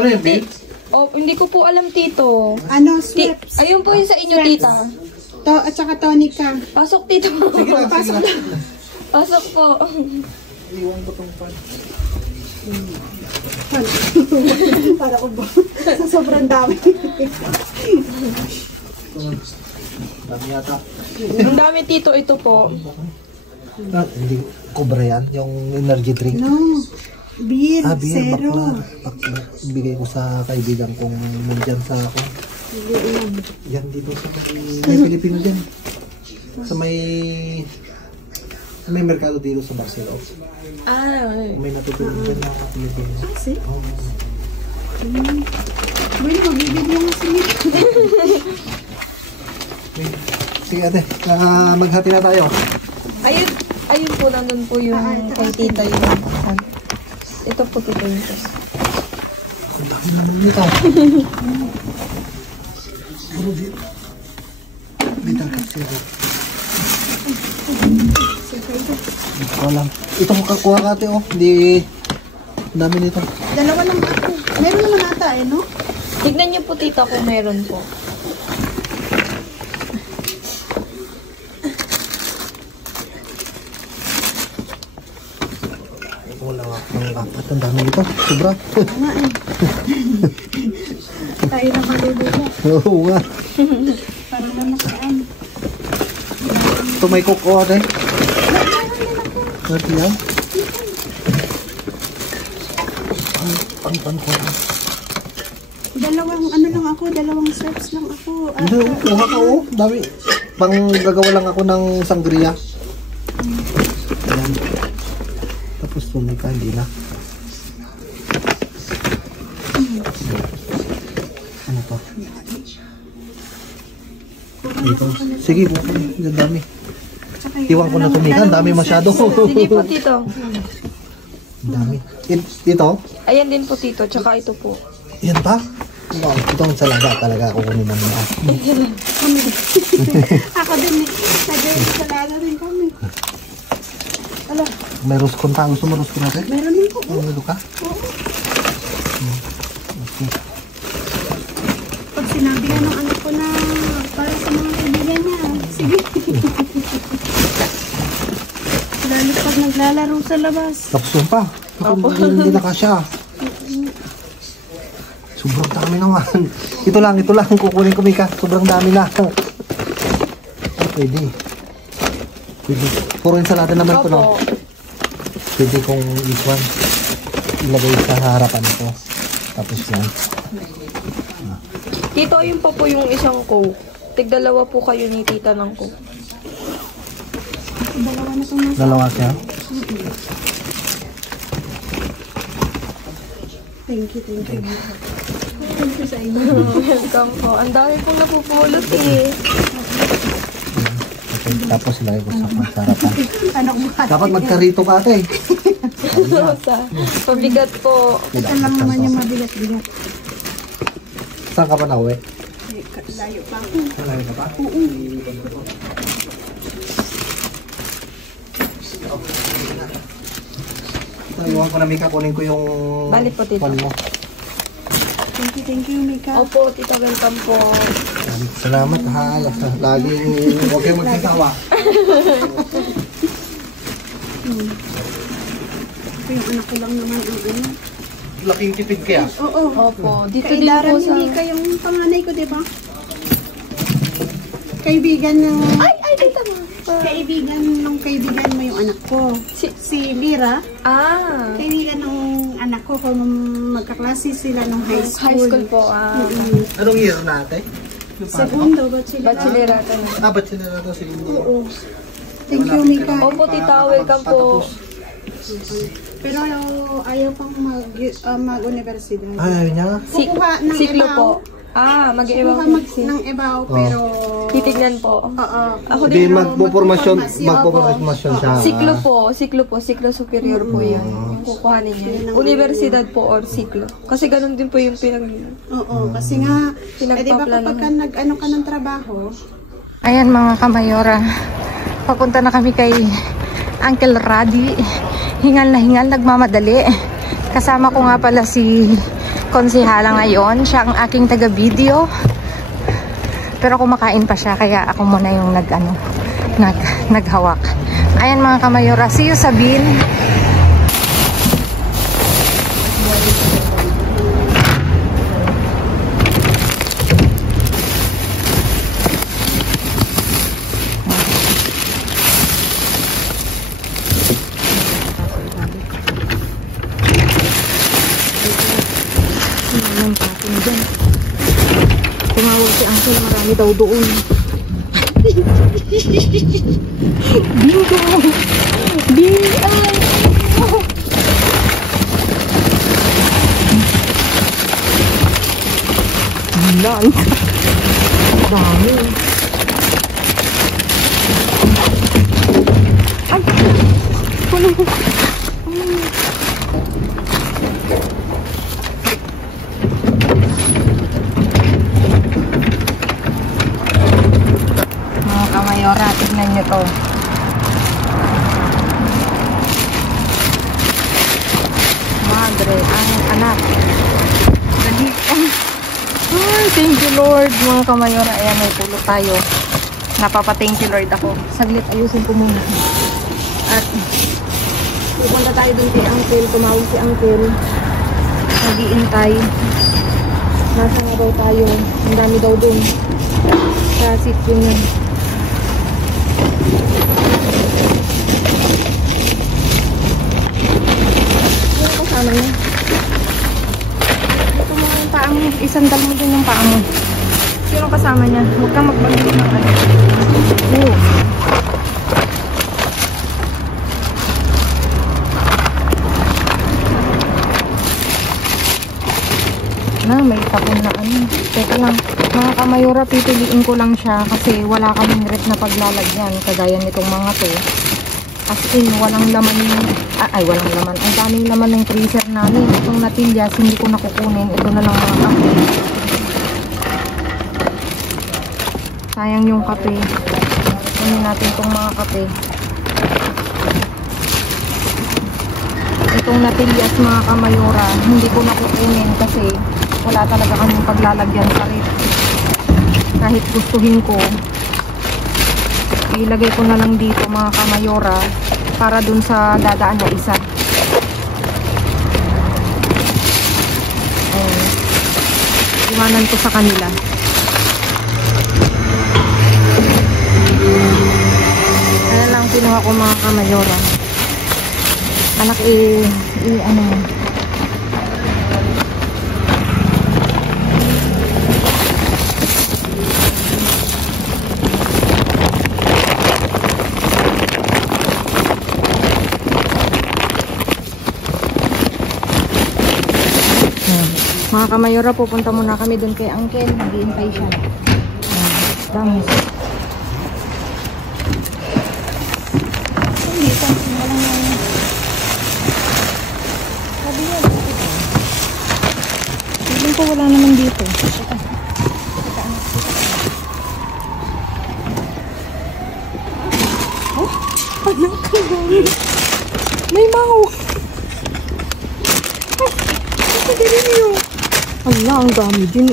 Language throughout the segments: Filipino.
Ano yung bill? Oh, hindi ko po alam, Tito. Ano, slips? Ayun po yung sa inyo, Tita. At saka tonica. Pasok, Tito. Sige lang, Pasok sige na. lang. Pasok po. Iwan ko tong pan. Para ko ba? Sa sobrang dami. Dami yata. Ang dami, Tito, ito po. Hindi, kubra yan. Yung energy drink. No. Beer, beer, zero. bakla. Bigay ko sa kaibigan kong nandyan sa ako. Yan dito sa may Pilipino dyan. Sa may merkado dito sa Barcelona. May natutulog dyan na Pilipino. Kasi? Bueno, magbibigyan mo sila. Sige ate, maghati na tayo. Ayun po, nandun po yung kay Tita yung ito po, Tito yung Ang dami naman nito. Puro dito. Bitter cup zero. Ito lang. Ito ko kakuha ka ate oh. Hindi. Ang dami nito. Dalawa lang ako. Meron naman ata no? Tignan niyo po, Tita, kung meron po. Wala nga. Ang dami nito. Sobra. Tayo na malulubo. Oo nga. Parang namasaan. Ito may coco ate. Ate yan. Ang ko. Dalawang dalawang steps lang ako. Hindi, kuha ka oh. Dami. Pang gagawa lang ako ng sangria. Ayan. Tapos tumika, hindi na. Ano pa? Dito. Sige, buka na. Ang dami. Iwan ko na tumika. Ang dami masyado. Sige po, Tito. Ang dami. Ito? Ayan din po, Tito. Tsaka ito po. Yan pa? Wow, itong salaga talaga ako kunin naman. Ako din eh. Salada rin kami. Ala. May roskon pa. Gusto mo roskon natin? Meron din po. Ano ka? Oo. Okay. Pag sinabi nga ng anak ko na para sa mga kaibigan niya. Sige. Lalo pag naglalaro sa labas. Tapos yun pa. Hindi na kasya. Sobrang dami naman. Ito lang. Kukunin ko, Mika. Sobrang dami na. Pwede. Puro ensalada naman ito, no? Pwede kong ikuan. Ilagay sa harapan ko. Tapos yan. Tito, ayun pa po yung isang Coke. Tig-dalawa po kayo ni Tita ng Coke. Dalawa na itong nasa. Dalawa siya. Thank you. Thank you sa inyo. Welcome po. Ang dami pong napupulot eh. Okay, tapos ilagay ko sa harapan. Ano ko ba? Dapat magkarito ka, ate. Pabigat po. Ito lang naman yung mabigat-bigat. Saan ka pa nauwi? Layo pa ako. Layo ka pa? Oo. Iwan ko na, Mika. Kunin ko yung Bali po, Tito. pan mo. Thank you, Mika. Opo, Tita, welcome po. Salamat, ha. Laging huwag kayong magsasawa. Yung anak ko lang naman ang ano. Laking tipid kaya. Oo. Opo, dito din Kaidaran po ni sa... Mika yung panganay ko, di ba? Kaibigan ng... Ay, dito mo. Kaibigan mo yung anak ko. Si Lira. Kaibigan ng anak ko kung magkaklase sila nung high school. High school po. Anong year na, ate? Segundo, bachelor. Bachelorata na. Ba't sila na ito? Sige. Oo. Thank you, Mika. Opo, Tita, welcome po. Pero ayaw pang mag-universidad. Ayaw niya? Kukuha ng Siklo ebaw. po. Mag-iibaw Kukuha po. ng ebaw, pero Titignan po. Oo. Ako Hindi, din. magpupormasyon siya. Siklo superior po yun. Yung kukuhanin niya. Universidad po or siklo. Kasi ganun din po yung Oo, kasi nga, di ba pinagpaplano. kapag nag-ano ka ng trabaho, Ayan mga kamayora, papunta na kami kay Uncle Radi. Hingal na hingal, nagmamadali. Kasama ko nga pala si Konsihala ngayon. Siya ang aking taga-video. Pero kumakain pa siya, kaya ako muna yung naghawak. Ayan mga kamayora, see you sa bin. Tumawag si Uncle, marami daw doon. Bingo! Bingo! Lan! Dami! Ay! Puno! Kamayora, tignan nyo to. Madre, ang anak. Ay, thank you Lord, mga kamayora. Ayan, may pulo tayo. Napapa-thank you Lord ako. Saglit, ayusin ko muna. At pupunta tayo dun kay Uncle. Tumawag si Uncle. Nag-iintay. Nasa nga daw tayo. Ang dami daw dun. Sa sityo niya. Ano niya? Ito mo yung paa mo. Isandal mo din yung paa mo. Sino kasama niya? Huwag kang magbalik ng ano. Oo. May tapon na ano. Teka lang. Mga kamayora, pipiliin ko lang siya kasi wala kaming rep na paglalagyan. Kagaya nitong mga to. As in, walang laman yung... walang laman. Ang daming laman ng freezer namin. Itong natilyas, hindi ko nakukunin. Ito na lang mga kape. Sayang yung kape. Kunin natin itong mga kape. Itong natilyas mga kamayora, hindi ko nakukunin kasi wala talaga kaming paglalagyan sa rep. Kahit gustuhin ko, ilagay ko na lang dito mga kamayora para dun sa dadaan na isa. Iwanan ko sa kanila. Ayan lang kinuha ko mga kamayora. Anak ano mga kamayora, pupunta muna kami dun kay Uncle. Nag-iintay siya. Dami. Dito. Sabi yan. Feeling ko wala naman dito. Oh, anak ko dami. May mahok. Ala, ang dami din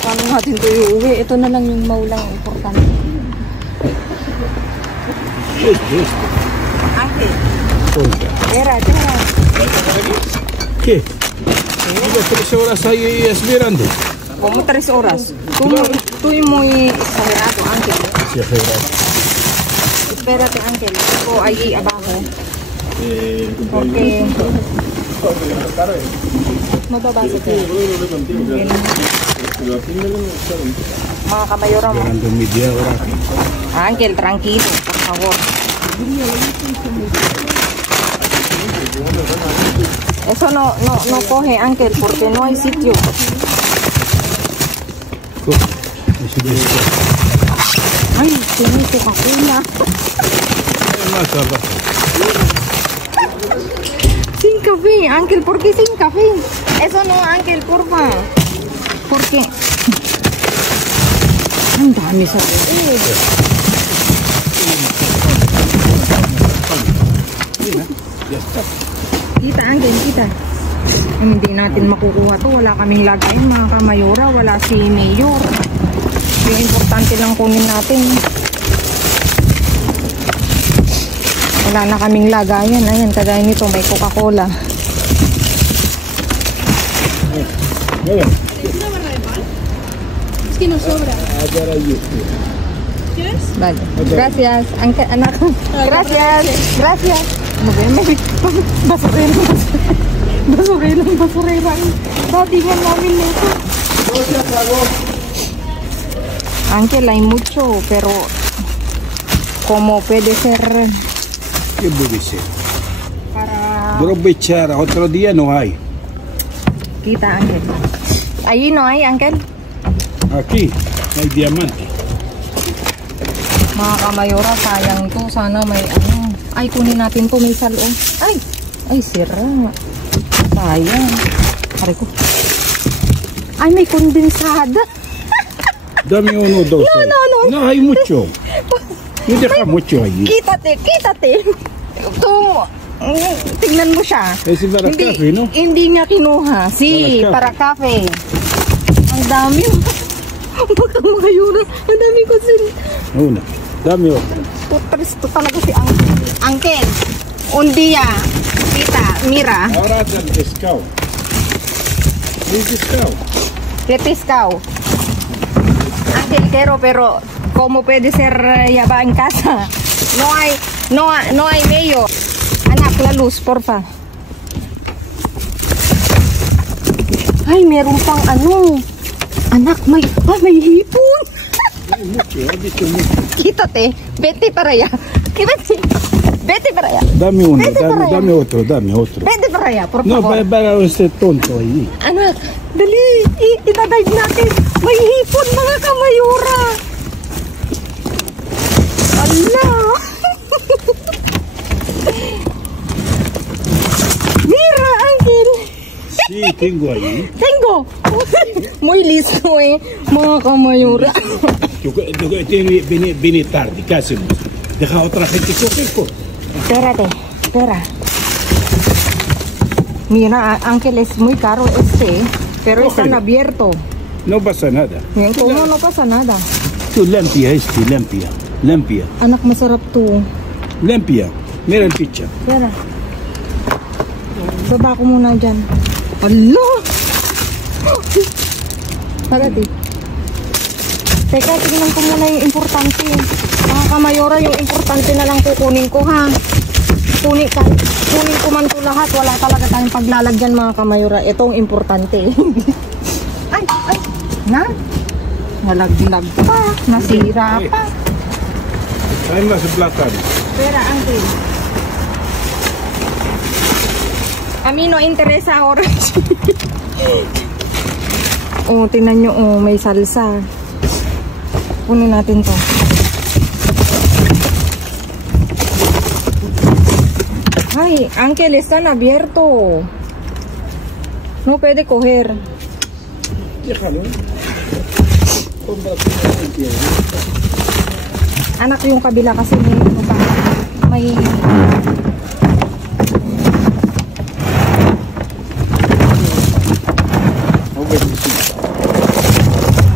paano natin ito iuwi? Ito na lang yung maulang importante. Angke. Era. ¿Qué? Llevo 3 horas ahí esperando. ¿Cómo 3 horas? Tú muy exagerado, Ángel. Sí, exagerado. Espérate, Ángel. Ako ahí abajo. Porque... Mababa sa ito. Mga kamayora mo. Esperando media hora. Ángel, tranquilo, por favor. Eso no coge, Ángel, porque no hay sitio. Ay, tiene Coca-Cola. Más abajo. Sin café, Ángel, ¿por qué sin café? Eso no, Ángel, porfa. ¿Por qué? Ang dami sa Kita, Ángel, kita. Hindi natin makukuha to. Wala kaming lagayan, mga kamayora. Wala si Mayor. Yung importante lang kunin natin. Wala na kaming lagayan. Ayan, kagaya nito, may Coca-Cola. Es que nos sobra. Vale. Gracias, anak. Gracias. Gracias. Ano ba yan? May basurero. Dati mo namin nito. Ángel, hay mucho, pero como puede ser ¿Qué puede ser? para... Aprovechar, otro día no hay. Kita, Ángel. Allí no hay, Ángel. Aquí hay diamante. Mga kamayora, sayang to. Sana may ano. Ay, kunin natin to. May salo. Ay, sira. Sayang. Pare ko. Ay, may kondensada. Dame uno, dos. No. No hay mucho. No deja mucho allí. Quítate. Ito, tignan mo siya. Ese para café, ¿no? Hindi niya kinuha. Si, para cafe. Ang dami. Baka makayura. Ang dami ko sin. Una. Dame otra. Presto talaga si Uncle. Un día. Tita, mira. Ahora del pescado. ¿El pescado? ¿Qué pescado? Ángel, quiero, pero ¿cómo puede ser ya va en casa? No hay medio. Anak, la luz, porfa. Ay, meron pang ano. Anak, may hipon. Hay mucho, he visto mucho. Quítate, vete para allá. Vete para allá. Dame uno, Vete para allá. dame otro. Vete para allá, por No, favor. para ese tonto ahí. Anak, dali, itadive natin. May hipon, mga kamayura. Ala. Mira, Ángel. Sí, tengo ahí. Tengo. Muy listo, mga kamayura. Vine tarde, ¿qué hacemos? Deja a otra gente coger. Espera. Mira, Ángel, es muy caro pero Cógelo. están abiertos. No pasa nada. Bien, ¿cómo no pasa nada? Tú limpia. Anak, masarap to. Limpia. Mira el picha. Espera. Baba ko muna dyan. Hala! Pagati. Teka, tignan ko muna yung importante. Mga kamayora, yung importante na lang kukunin ko, ha? Kunin ko man to lahat. Wala talaga tayong paglalagyan, mga kamayora. Ito ang importante. ay! Nalaglag pa. Nasira pa. Hay más plátano. Espera, Ángel. A mí no interesa orange. Tingnan nyo, may salsa. Kunin natin to. Ay, Ángel, están abierto. No puede coger. Déjalo. Anak, yung kabila kasi may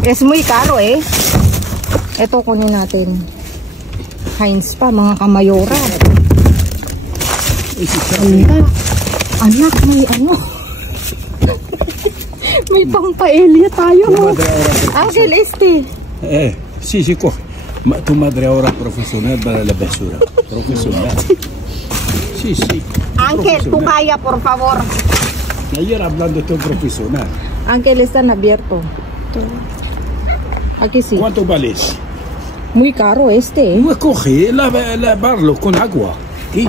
es muy caro, Ito, kunin natin. Heinz pa, mga kamayora. Anak, may ano. May pampaelya tayo, no? Ángel, Sí, coge. Tu madre ahora profesional para la basura. Profesional. Sí. Ángel, tú calla, por favor. Ayer hablando de profesional. Ángel, están abiertos. Aquí sí. ¿Cuánto vale? Muy caro No coge, lavarlo con agua. ¿Sí?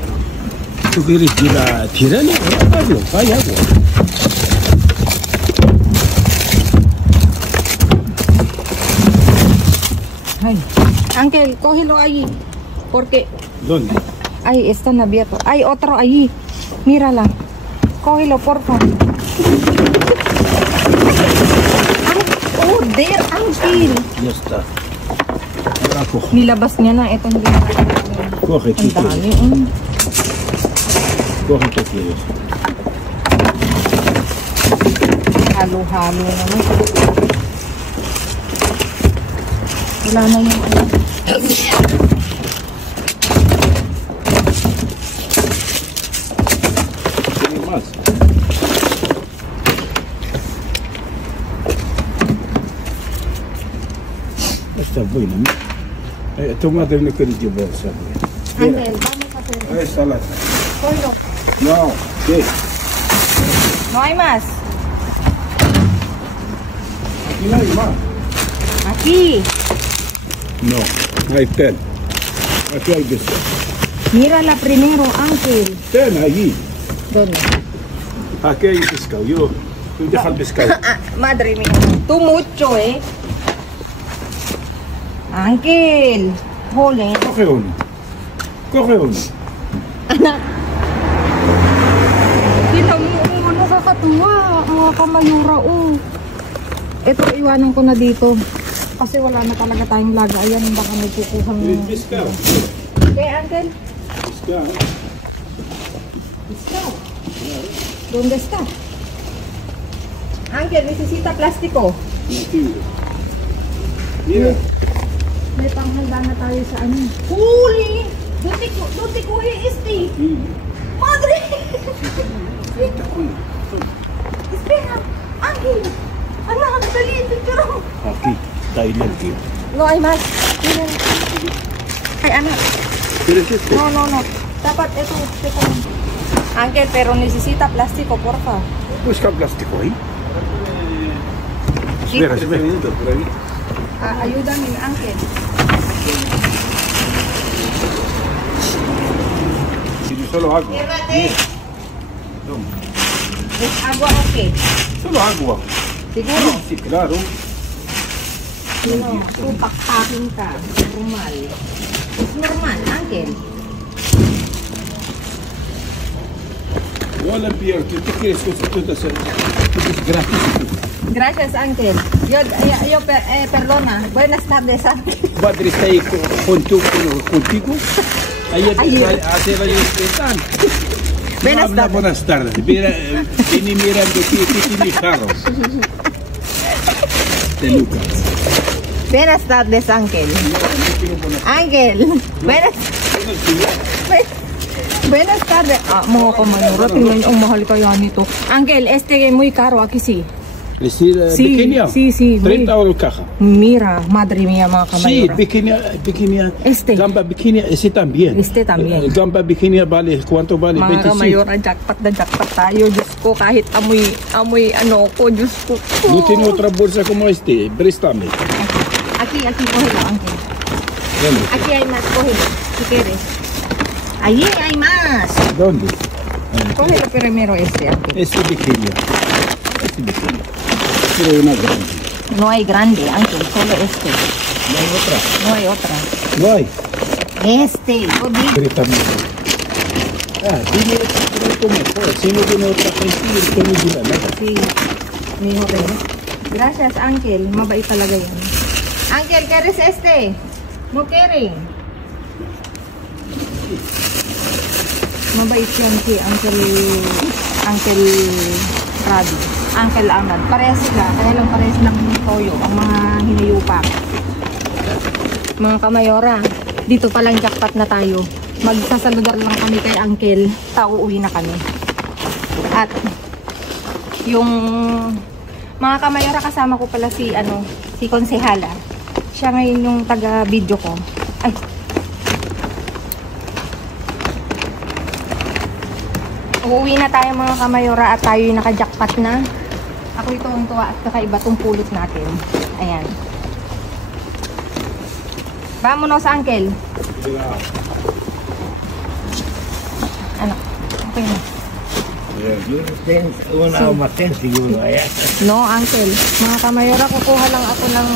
¿Tú quieres tirarle? Lavarlo, hay agua. Uncle, cógelo ahí. Porque... ¿Dónde? Ay, está abierto. Hay otro ahí. Mírala. Cógelo, porfa. Oh, there, Uncle. Ya está. Ahora coge. Nilabas niya na. Ito hindi na. Coge tú Ang dami. quieres. Coge tú quieres. Halo-halo naman. Wala na yung ano. ¿Tiene más? Está buena. Tu madre no quiere llevar esa. Uncle, vamos a hacer. Esa lata. Cógelo. No, ¿qué? No hay más. Aquí no hay más. Aquí. No, hay ten. Aquí hay que ser. Mírala primero, Uncle. Ten allí. ¿Dónde? Aquí hay pescado. Yo, tú deja el pescado. Madre mía. Tú mucho, eh. Uncle. Hole. Coge uno. Coge uno. Kita mo, nakakatuwa. Mga kamayura, oh. Ito, iwanan ko na dito. Kasi wala na talaga tayong laga. Ayan, baka may kukuha El ng... pescado. Okay, Uncle? Pescado. Está. ¿Dónde está? Uncle, necesita plástico. Mira. May panghanda na tayo sa ano. Huli! Dote ko este. Madre! Espera, Ángel. Anak, dali, picture. Aquí, está ahí el tío. No hay más. Miren. Ay, anak. ¿Quieres este? No. Dapat ito. Ángel, pero necesita plástico, porfa. Busca plástico ahí. Sí. Espera, por ahí. Ayúdame, Ángel. Si yo solo agua. Ciérrate. No, ¿Es agua o qué? solo agua. Siguro. Sí, claro. No, pakpakin ka. Normal. Es normal, Ángel. Hola, Pierre, ¿qué quieres que tú te haces? Gracias. Gracias, Ángel. Yo perdona. Buenas tardes, Ángel. Padre está ahí contigo. Ayer hace varios están. Buenas Habla tardes. buenas tardes. Mira, vine mirando aquí tiene carros. De Lucas. Buenas tardes, Ángel. Ángel. Buenas tardes. Mga kamanura, tingnan niyo ang mahal kaya nito. Ángel, muy caro aquí sí. Es decir, Sí, pequeña. sí, 30 euros caja. Mira, madre mía, mga Sí, kamanura. pequeña. Este. Gamba pequeña, ese también. Este también. Gamba pequeña vale, ¿cuánto vale? Mga 25. kamayura, jackpot na jackpot tayo. Diyos ko, kahit amoy ano ko, Diyos ko. No tiene otra bolsa como este, préstame. Aquí, cógelo, Ángel. ¿Dónde? Aquí hay más, cógelo, si quieres. Allí hay más. ¿Dónde? Cógelo primero este, Ángel. Este pequeño. Este pequeño. Quiero una grande. No hay grande, Ángel, solo este. No hay otra. No hay otra. No hay. Este, yo digo. Préstame. Dime cómo fue. Si no tiene otra gente, esto no dura nada. Sí, mi hijo, pero. Gracias, Ángel. Mabait talaga yan. Ángel, ¿quieres este? No quieren. Mabait yan si Uncle Rabi. Uncle Ahmad. Parehas sila. Kaya lang parehas ng toyo. Ang mga hinayupak. Mga kamayora, dito palang jackpot na tayo. Magsasaludar lang kami kay Uncle. Uuwi na kami. At yung mga kamayora, kasama ko pala si Konsehala. Siya ngayon yung taga-video ko. Ay. Uuwi na tayo mga kamayora at tayo yung naka-jackpot na. Ako itong tuwa at kakaiba tong pulot natin. Ayan. Vámonos, Uncle. Anak, okay na. No, Uncle. Mga kamayora, kukuha lang ako ng...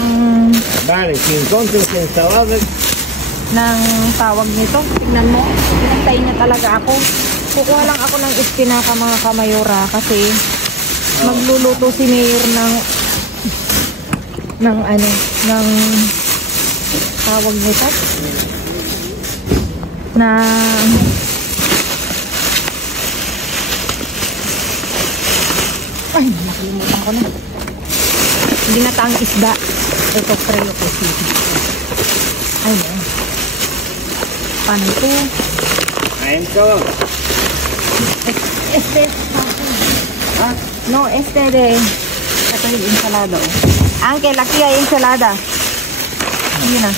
Vale, si encuentro quien estaba ng tawag nito. Tignan mo, pinantay niya talaga ako. Kukuha lang ako ng espinaka mga kamayora kasi magluluto si Mayor ng tawag nito ay, nakalimutan ko na. Ginataang isda. Ito, prelo ko siya. Ay, no. Panto. Panto. Este. Ha? No, este de... Ito yung ensalada, oh. Uncle, aquí hay ensalada. Yun na.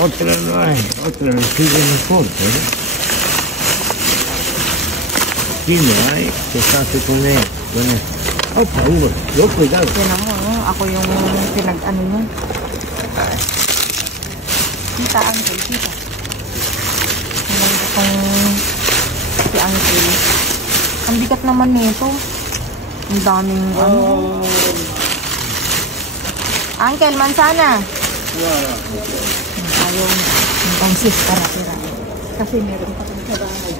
Otra no hay. Otra sigue mejor, ¿eh? Sí, no hay. Que se hace con él. Oh, Paulo. Yo cuidado. Tinan mo, no? Ako yung pinag-ano niya. Kita, Uncle, kita. Nandito kong si Uncle. Ang bigat naman nito. Ang daming ano. Uncle, mansana. Ayaw ng pangsis para tira. Kasi meron pa kong trabaho.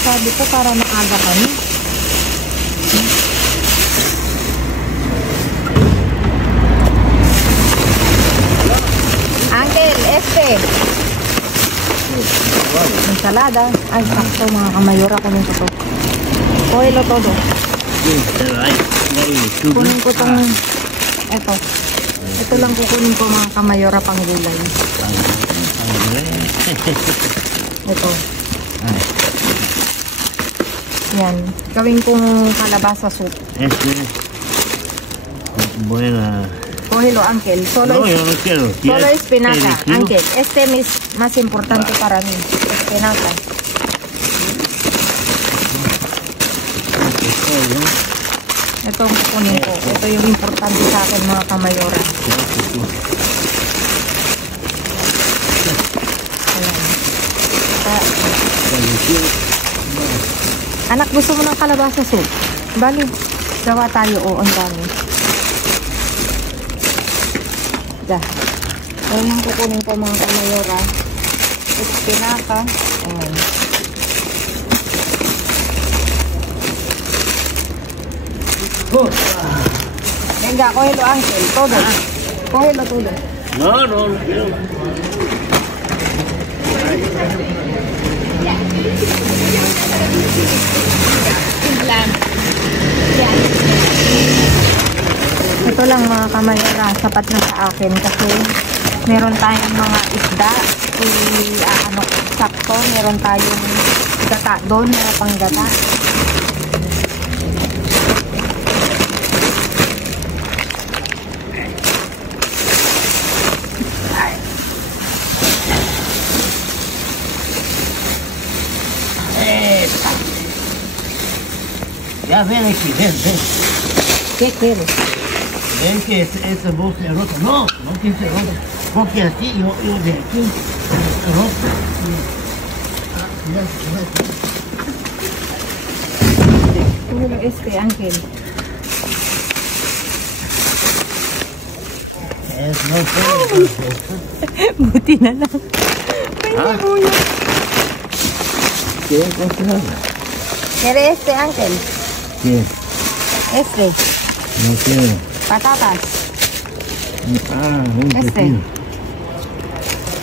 Sabi ko para maaga kami. Uncle, ensalada. Ay, sakto mga kamayora. Kunin ko to. Oilo todo. Kunin ko tong eto. Ito lang kukunin ko mga kamayora pang gulay. Ito. Yan. Gawin kong kalabasa soup. Buena. Cógelo, Uncle. No, yo no quiero. Solo espinaca, Uncle. Este es más importante para mí. Espinaca. Ito ang kukunin ko. Ito yung importante sa akin mga kamayora. Ayan. Anak, gusto mo ng kalabasa soup? Bali, gawa tayo. O, ang dami. Ayan ang kukunin ko mga kamayora. Espinaca. Ayan. Venga, cógelo, Ángel. Todo. Cógelo todo. No, no, no quiero. Ito lang mga kamayora, sapat na sa akin kasi meron tayong mga isda, sakto, meron tayong gata doon, meron pang gata. Ya ven aquí, ven. ¿Qué quieres? Ven que esta bolsa es rota. No, no tiene que ser rota. Porque así yo de aquí rota. Cógelo Ángel. No puedo. Buti na lang. Pwede mo yun. ¿Qué encontrar? ¿Quiere Ángel? ¿Qué? No quiero. Patatas. Un pepino.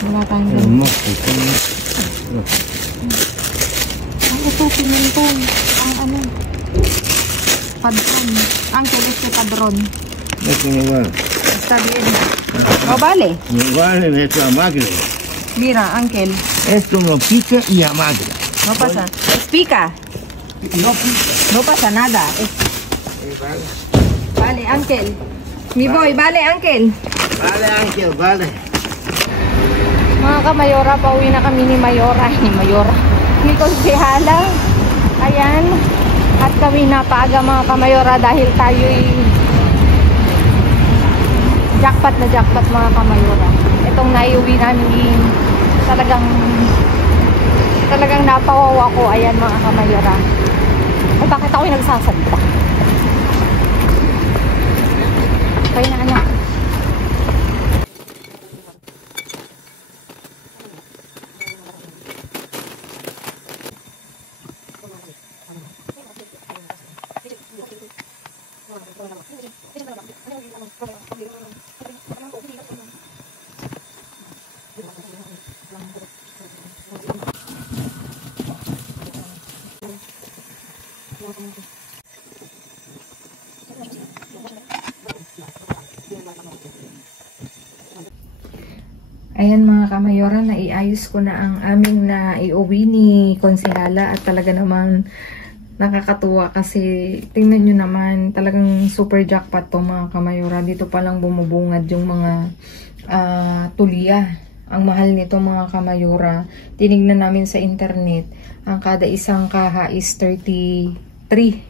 Wala tayong ganun. Hermoso. Ang ito, pimentong. Ang ano. Padron. Ángel, padron. No tiene igual. Está bien. ¿No vale? Igual en esta máquina. Mira, Ángel. Esto no pica y amaga. No pasa. Pica. No pica. No pasa nada. Vale, Ángel. Mi boy, vale, Ángel. Vale, Ángel, vale. Mga kamayora, pauwi na kami ni Mayora. Ni Konsehala. Ayan. At kami napaaga mga kamayora dahil tayo'y jackpot na jackpot mga kamayora. Itong naiuwi namin talagang napawaw ako. Ayan mga kamayora. Ay, bakit ako'y nagsasalita? Ayan mga kamayora, naiayos ko na ang aming na iuwi ni Konsehala at talaga naman nakakatuwa kasi tingnan nyo naman, talagang super jackpot to mga kamayora. Dito palang bumubungad yung mga tuliya. Ang mahal nito mga kamayora. Tinignan namin sa internet, ang kada isang kaha is 33,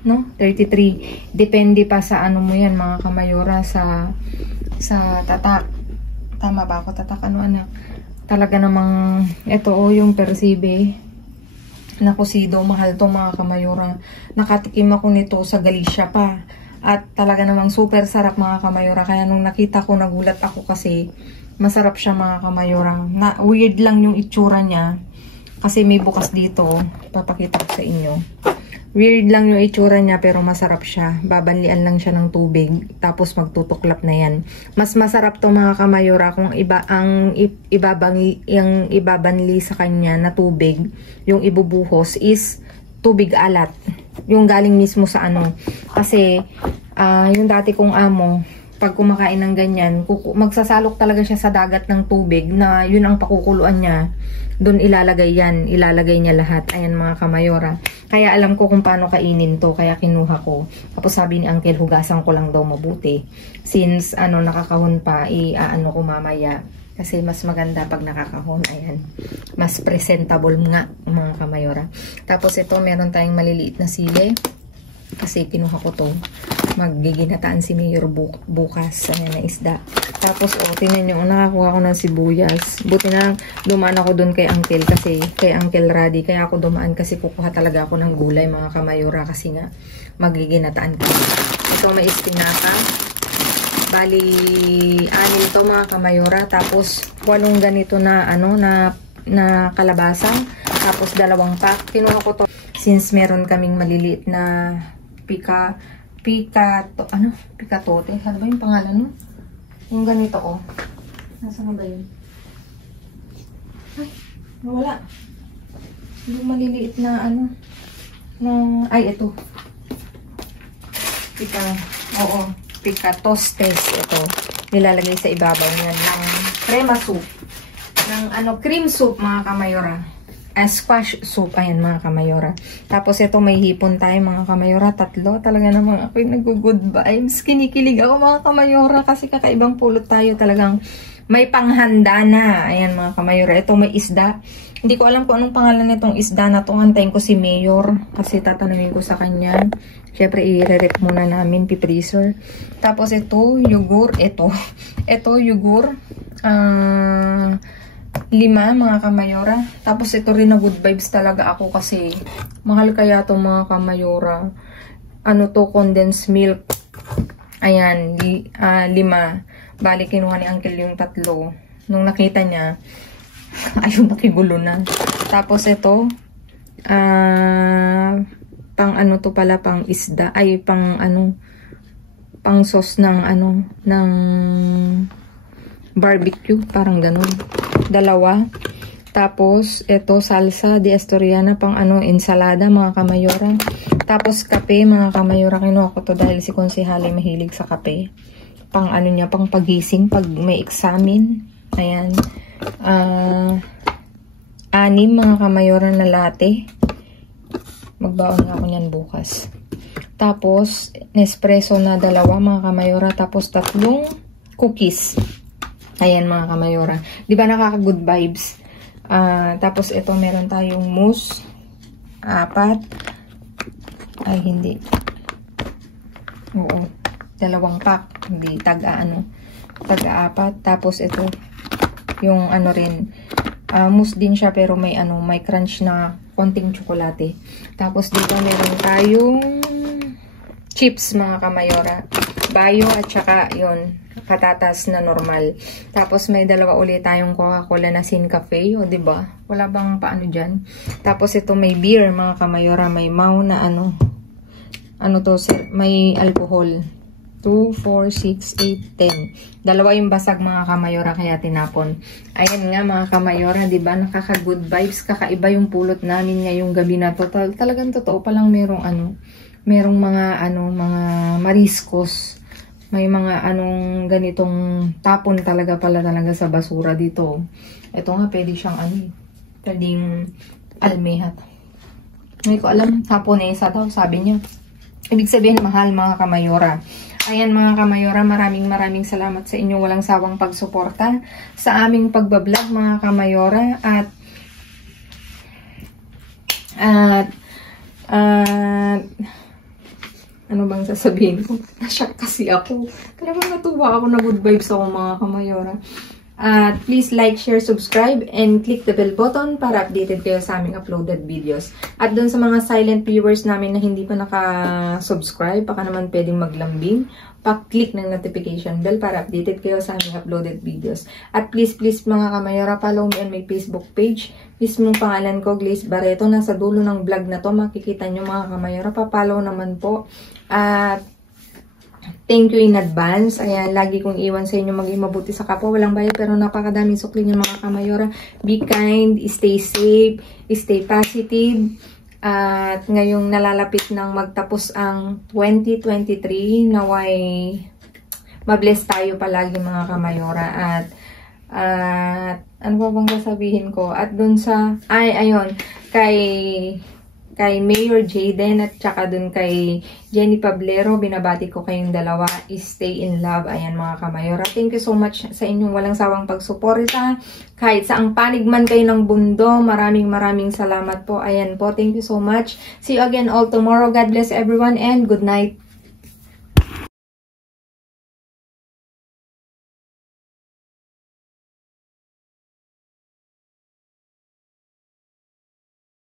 no? 33. Depende pa sa ano mo yan mga kamayora, sa tatak. Tama ba ako? Tatak ano anak? Talaga namang, ito yung persibe na kusido. Mahal to mga kamayora. Nakatikim ako nito sa Galicia pa. At talaga namang super sarap mga kamayora. Kaya nung nakita ko, nagulat ako kasi masarap siya mga kamayora. Weird lang yung itsura niya. Kasi may bukas dito. Papakita ko sa inyo. Weird lang yung itsura niya pero masarap siya. Babanlian lang siya ng tubig. Tapos magtutuklap na yan. Mas masarap to mga kamayora kung ibabanli sa kanya na tubig. Yung ibubuhos is tubig alat. Yung galing mismo sa ano. Kasi yung dati kong amo, pag kumakain ng ganyan, magsasalok talaga siya sa dagat ng tubig na yun ang pakukuluan niya. Doon ilalagay yan. Ilalagay niya lahat. Ayan mga kamayora. Kaya alam ko kung paano kainin to. Kaya kinuha ko. Tapos sabi ni Uncle, hugasan ko lang daw mabuti. Since nakakahon pa, ano ko mamaya. Kasi mas maganda pag nakakahon. Ayan. Mas presentable nga mga kamayora. Tapos ito, meron tayong maliliit na sili. Kasi kinuha ko to. Magiginataan si Mayor bukas. Ayan na isda. Tapos, tingnan nyo, nakakuha ko ng sibuyas. Buti na dumaan ako doon kay Uncle kasi, kay Uncle Radi. Kaya ako dumaan kasi kukuha talaga ako ng gulay, mga kamayora. Kasi nga, magiginataan ka. Ito may espinaka. Bali, 6 to mga kamayora. Tapos, 8 ganito na, na kalabasa. Tapos, 2 pack. Kinuha ko to. Since meron kaming maliliit na pikatote. Ano ba yung pangalan no? Yung ganito Nasaan ba yun? Ay, nawala. Yung maliliit na ay, ito. Pikatostes. Ito. Nilalagay sa ibabaw niyan ng crema soup. Ng cream soup mga kamayora. Squash soup. Ayan mga kamayora. Tapos ito may hipon tayo mga kamayora. 3. Talaga namang ako'y nag-good vibes. Kinikilig ako mga kamayora kasi kakaibang pulot tayo. Talagang may panghanda na. Ayan mga kamayora. Ito may isda. Hindi ko alam kung anong pangalan nitong isda na to. Antayin ko si Mayor kasi tatanungin ko sa kanya. Siyempre i-rep muna namin. Pipreaser. Tapos ito yogurt. Ito yogurt. 5 mga kamayora. Tapos ito rin na good vibes talaga ako kasi mahal kaya to mga kamayora. Condensed milk. Ayan, 5. Bali kinuha ni Uncle yung 3. Nung nakita niya, ayun, nakigulo na. Tapos ito, pang to pala, pang isda. Ay, pang sauce ng ng barbecue. Parang ganun. 2. Tapos, ito, salsa de Asturiana, pang ensalada, mga kamayora. Tapos, kape, mga kamayora. Kinuha ko to dahil si Konsehala mahilig sa kape. Pang niya, pang pagising, pag may examine. Ayan. 6, mga kamayora na latte. Magbaon nga ako niyan bukas. Tapos, Nespresso na 2, mga kamayora. Tapos, 3 cookies. Ayan mga kamayora. Di ba nakaka-good vibes? Tapos ito meron tayong mousse. 4. Ay hindi. Oo. 2 pack. Hindi. Tag-4. Tapos ito. Yung rin. Mousse din siya pero may may crunch na konting tsokolate. Tapos dito meron tayong chips mga kamayora. Bayo at saka yun. Patatas na normal. Tapos may 2 ulit tayong Coca-Cola na Sin Cafe. O diba? Wala bang paano dyan? Tapos ito may beer mga kamayora. May mau na to sir. May alcohol. 2, 4, 6, 8, 10. Dalawa yung basag mga kamayora kaya tinapon. Ayan nga mga kamayora, diba? Nakaka-good vibes. Kakaiba yung pulot namin ngayong gabi na to. Talagang totoo palang merong mga mariskos. May mga ganitong tapon talaga sa basura dito. Ito nga pwede siyang pwedeng almehat. Hindi ko alam, Haponesa daw, sabi niya. Ibig sabihin, mahal mga kamayora. Ayan mga kamayora, maraming salamat sa inyong walang sawang pagsuporta sa aming pagbablog mga kamayora. At ano bang sasabihin ko? Nashock kasi ako. Talagang natuwa ako na good vibes ako mga kamayora. Please like, share, subscribe, and click the bell button para updated kayo sa aming uploaded videos. At dun sa mga silent viewers namin na hindi pa naka-subscribe, baka naman pwedeng maglambing, pa-click ng notification bell para updated kayo sa aming uploaded videos. At please mga kamayora, follow me on my Facebook page. Mismong pangalan ko, Glaze Barreto. Nasa dulo ng vlog na to, makikita nyo mga kamayora. Pa-follow naman po. At thank you in advance. Ayan, lagi kong iwan sa inyo maging mabuti sa kapwa. Walang bayad pero napakadaming sukli ng mga kamayora. Be kind, stay safe, stay positive. At ngayong nalalapit ng magtapos ang 2023, naway mabless tayo palagi mga kamayora. At ano ba bang sasabihin ko? At dun sa, ayun, kay Mayor Jaden at saka dun kay Jenny Pablero, binabati ko kayong dalawa. Stay in love. Ayan mga kamayora. Thank you so much sa inyong walang sawang pagsuporta. Kahit saang panig man kayo ng bundo, maraming salamat po. Ayan po. Thank you so much. See you again all tomorrow. God bless everyone and good night.